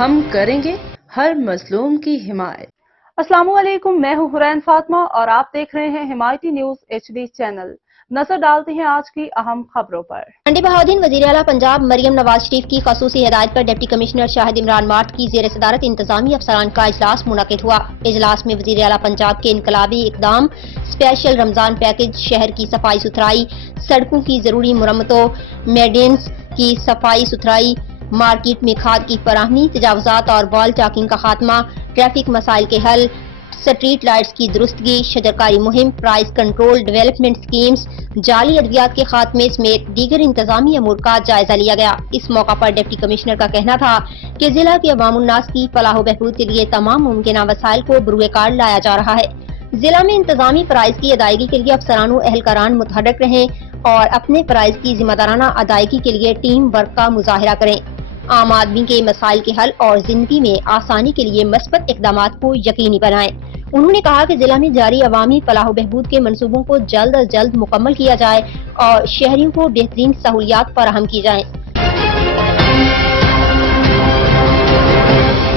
ہم کریں گے ہر مظلوم کی حمایت۔ السلام علیکم، میں ہوں حرین فاطمہ اور آپ دیکھ رہے ہیں حمایتی نیوز HD چینل۔ نظر ڈالتے ہیں آج کی اہم خبروں پر۔ منڈی بہاؤدین وزیر اعلیٰ پنجاب مریم نواز شریف کی خصوصی ہدایت پر ڈپٹی کمشنر شاہد عمران مارٹ کی زیر صدارت انتظامی افسران کا اجلاس منعقد ہوا۔ اجلاس میں وزیر اعلیٰ پنجاب کے انقلابی اقدام، اسپیشل رمضان پیکج، شہر کی صفائی ستھرائی، سڑکوں کی ضروری مرمتوں، میڈینس کی صفائی ستھرائی، مارکیٹ میں کھاد کی فراہمی، تجاوزات اور وال ٹاکنگ کا خاتمہ، ٹریفک مسائل کے حل، سٹریٹ لائٹس کی درستگی، شجرکاری مہم، پرائز کنٹرول، ڈیولپمنٹ سکیمز، جعلی ادویات کے خاتمے سمیت دیگر انتظامی امور کا جائزہ لیا گیا۔ اس موقع پر ڈپٹی کمشنر کا کہنا تھا کہ ضلع کے عوام الناس کی فلاح و بہبود کے لیے تمام ممکنہ وسائل کو بروئے کار لایا جا رہا ہے۔ ضلع میں انتظامی فرائض کی ادائیگی کے لیے افسران و اہلکاران متحرک رہیں اور اپنے فرائض کی ذمہ دارانہ ادائیگی کے لیے ٹیم ورک کا مظاہرہ کریں۔ عام آدمی کے مسائل کے حل اور زندگی میں آسانی کے لیے مثبت اقدامات کو یقینی بنائیں۔ انہوں نے کہا کہ ضلع میں جاری عوامی فلاح و بہبود کے منصوبوں کو جلد از جلد مکمل کیا جائے اور شہریوں کو بہترین سہولیات فراہم کی جائیں۔